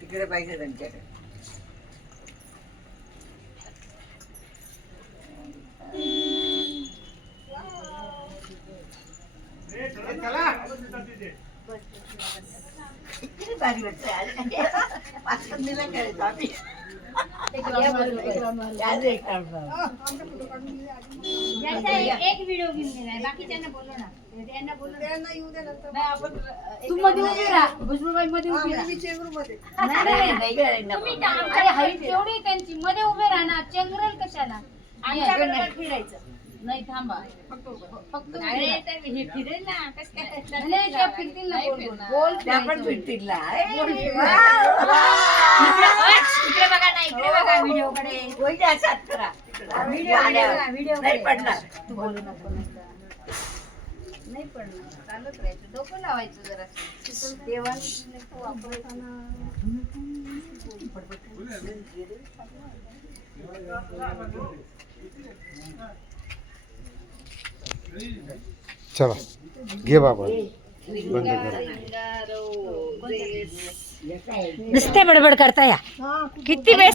तिकडे पाहिजे त्यांच्याकडे. किती भारी वाटतंय आज. पाचकंदीला खेळतो आम्ही. एक व्हिडिओ घेऊन गेलाय, बाकीच्यांना बोलव ना. त्यांना बोलव, त्यांना येऊ दे नंतर. तू मध्ये उभी राहा, भुजबळबाई मध्ये उभी राहा. तुम्ही अरे हाईट एवढी त्यांची, मध्ये उभे राहा ना. चेंगरल कशाला? आमच्याकडे फिरायचं नाही. थांबा फक्त अरे हे फिरेल ना. कसं काय नाही, त्या फिरतील ना. बोल त्या पण फिरतील ना. इकडे बघा ना, इकडे बघा व्हिडिओकडे. वहिनी असाच करा. व्हिडिओ नाही पडणार. तू बोलू नको. नाही पडणार, चालत राहायचं. डोकं लावायचं जरा. देवाण वापरताना चला घे बाबा बंद कर. नुसते बडबड करता या किती वेळ